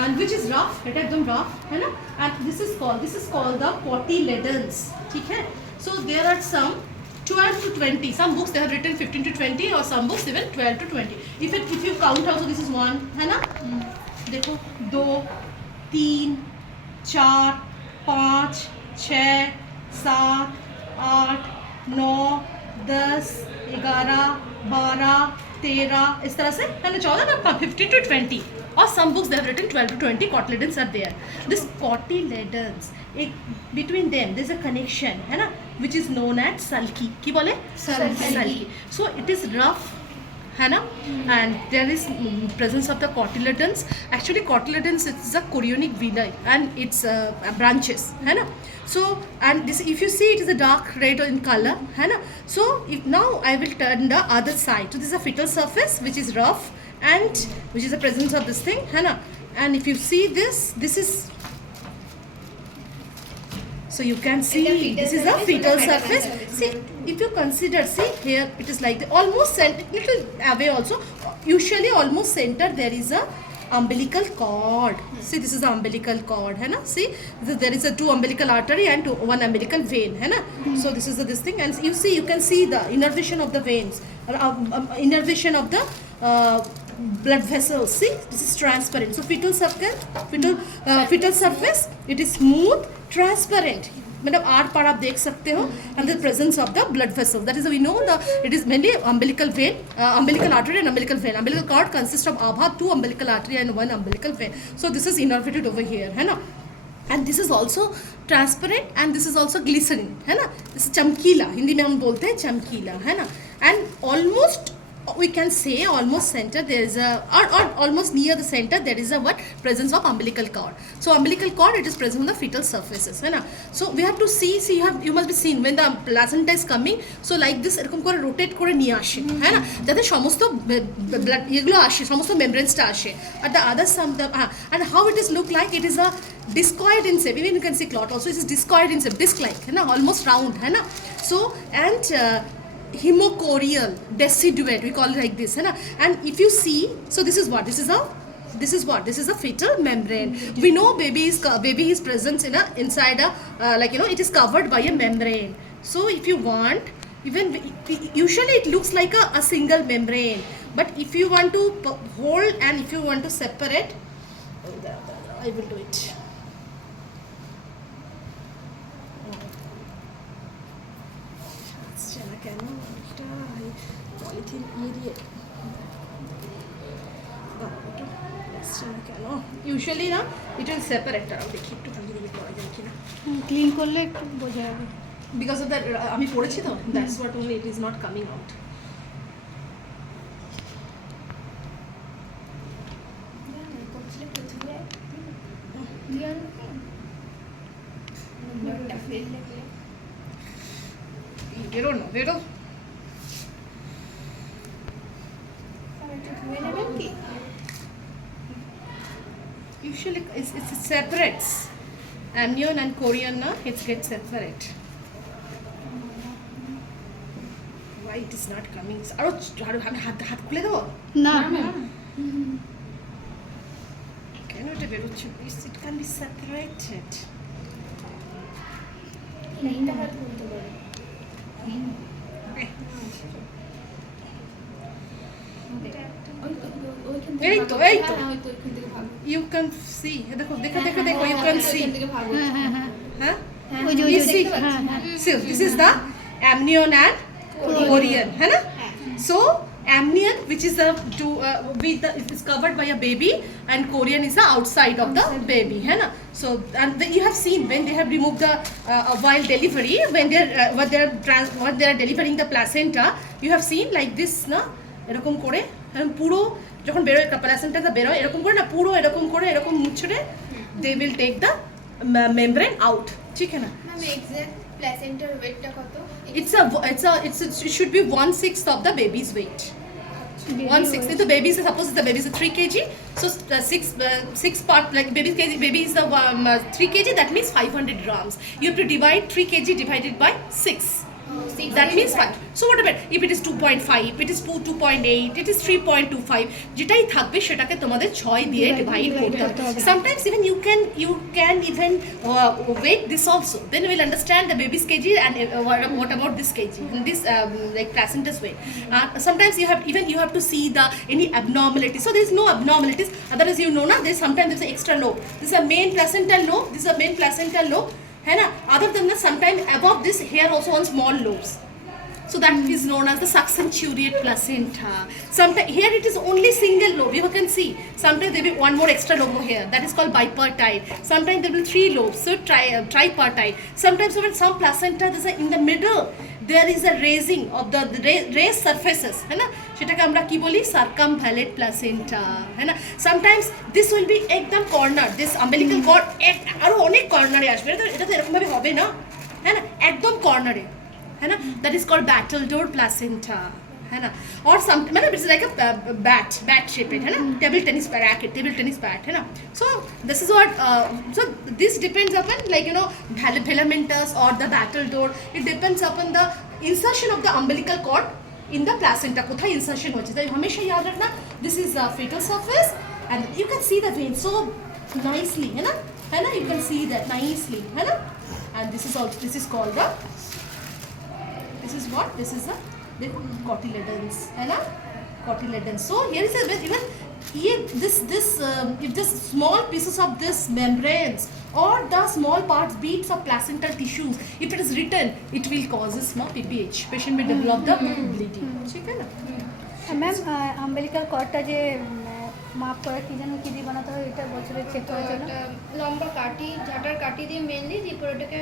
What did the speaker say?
and which is rough, এটা একদম rough, है ना? And this is called the cotyledons, ठीक है? So there are some 12 to 20. Some books they have written 15 to 20, or some books even 12 to 20. If you count also, this is 1, है ना? देखो 2, 3, 4, 5, 6, 7, 8, 9, 10, 11, 12, 13, इस तरह से, है ना? 14 ना, 15 to 20. Or some books they have written 12 to 20 cotyledons are there. This cotyledons, between them there's a connection, है ना, which is known as sulci. की बोले? Sulci. So it is rough, है ना, and there is presence of the cotyledons. Actually cotyledons is a chorionic villi and its branches, है ना. So and this, if you see, it is a dark red in color, है ना. So if now I will turn the other side. So this is a fetal surface which is rough and which is the presence of this thing, है ना. And if you see this is, so you can see this is a fetal surface. See, if you consider, see here it is like the almost center, little away also, usually almost center there is a umbilical cord. See, this is the umbilical cord, है ना. See, there is a 2 umbilical artery and 1 umbilical vein, है ना. So this is this thing, and you see, you can see the innervation of the veins, innervation of the blood vessels. See, this is transparent. So fetal surface, it is smooth, transparent, मतलब are पार आप देख सकते हो, and the presence of the blood vessel, that is we know it is mainly umbilical vein, umbilical artery and umbilical vein. Umbilical cord consists of abha 2 umbilical artery and 1 umbilical vein. So this is innervated over here, है ना. And this is also transparent, and this is also glistening, है ना. This is चमकीला, हिंदी में हम बोलते हैं चमकीला, है ना. And almost we can say almost center there is a, or almost near the center there is a what, presence of umbilical cord. So umbilical cord, it is present on the fetal surfaces, है ना. So we have to see you must be seen when the placenta is coming, so like this এরকম করে rotate করে নিয়ে আসে, है না, যাতে সমস্ত ব্লাড এগুলো আসে, সমস্ত মেমব্রেনসটা আসে. At the other some and how it is look like, it is a discoid in shape. Even you can see clot also, it is discoid in shape, disc like, है ना, almost round, है ना. So and hemochorial deciduate, we call it like this, है ना. And if you see, so this is what, this is a fetal membrane. We know baby is present in inside a like, you know, it is covered by a membrane. So if you want, even usually it looks like a single membrane, but if you want to hold and if you want to separate, I will do it. কেন এটা polythene ইরিয়েট কেন usually না, it will separate. আর দেখি একটু ভালো করে করা যায় কিনা, ক্লিন করলে একটু বোঝা যাবে। বিকজ অফ দ্যাট আমি পড়েছি তো, that's what only it is not coming out. বেরো না, বেরো। Usually it separates amnion and chorion, na it gets separate. Why it is not coming? আরো আমি হাত খুলে দেবো না কেন এটা বেরোচ্ছে? It can be separated. এইটা হাত খুলতে পারে। এই তো you can see, দেখো দেখো দেখো দেখো, you can see, হ্যাঁ ওই যে you see, see this is the amnion and chorion, है ना. So amnion, which is the it is covered by a baby, and chorion is the outside of the baby, है ना. So and you have seen when they have removed the while delivery, when they are delivering the placenta, you have seen like this, না এরকম করে, পুরো যখন বেরোয় প্লাসেন্টাটা বেরোয় এরকম করে না, পুরো এরকম করে এরকম মুছড়ে they will take the membrane out, ঠিক है ना. ম্যাম এক্সাক্ট প্লাসেন্টার ওয়েটটা কত? It should be 1/6 of the baby's weight. 1/6. If the baby is, suppose the baby is 3 kg, so 6 part, like baby is the 3 kg, that means 500 grams. You have to divide 3 kg divided by 6. That means 5. So whatever, if it is 2.5, if it is 2.8, it is 3.25, যেটাই থাকবে সেটাকে তোমাদের 6 দিয়ে divide করতে হবে। Sometimes even you can even weight this also. Then you will understand the baby's kg and what about this kg, this like placenta's weight. Sometimes you have to see the any abnormality. So there is no abnormalities. Otherwise you know na, sometimes there is an extra lobe. This is a main placental lobe. This is a main placental lobe. है ना? Other than that, sometimes above this here also one small lobes. So that is known as the subcenturiate placenta. Sometimes here it is only single lobe. You can see. Sometimes there will be one more extra lobe over here. That is called bipartite. Sometimes there will be 3 lobes. So tripartite. Sometimes even some placenta there is in the middle. There is a raising of the raised surfaces. है ना? সেটাকে আমরা কি বলি circumvallate placenta. है ना? Sometimes this will be একদম corner. This umbilical cord আরো অনেক কর্নারে আসবে। এটা তো এরকম ভাবে হবে না। হ্যাঁ না? একদম কর্নারে। है ना? That is called battledore placenta. है ना? Or some मतलब it's like a bat shaped है ना? Table tennis bat है ना? So this is what so this depends upon like you know filamentous or the battledore. It depends upon the insertion of the umbilical cord in the placenta. कोথায় insertion হচ্ছে তাই हमेशा याद रखना this is the fetal surface and you can see the vein so nicely है ना? You can see that nicely है ना? And this is called the this is what? This is the cotyledons, है ना? Cotyledons. So here is a even this if this small pieces of this membranes or the small parts beads of placental tissues, if it is written, it will cause a small PPH. Patient will develop the bleeding. ठीक है ना? Ma'am umbilical কর্ডটা যে মাপ করে কি যেন কি দিয়ে বানাতে হয় এটা বছরে চেক করার জন্য লম্বা কাঠি ঝাঁটার কাঠি দিয়ে মেনলি দিয়ে ওটাকে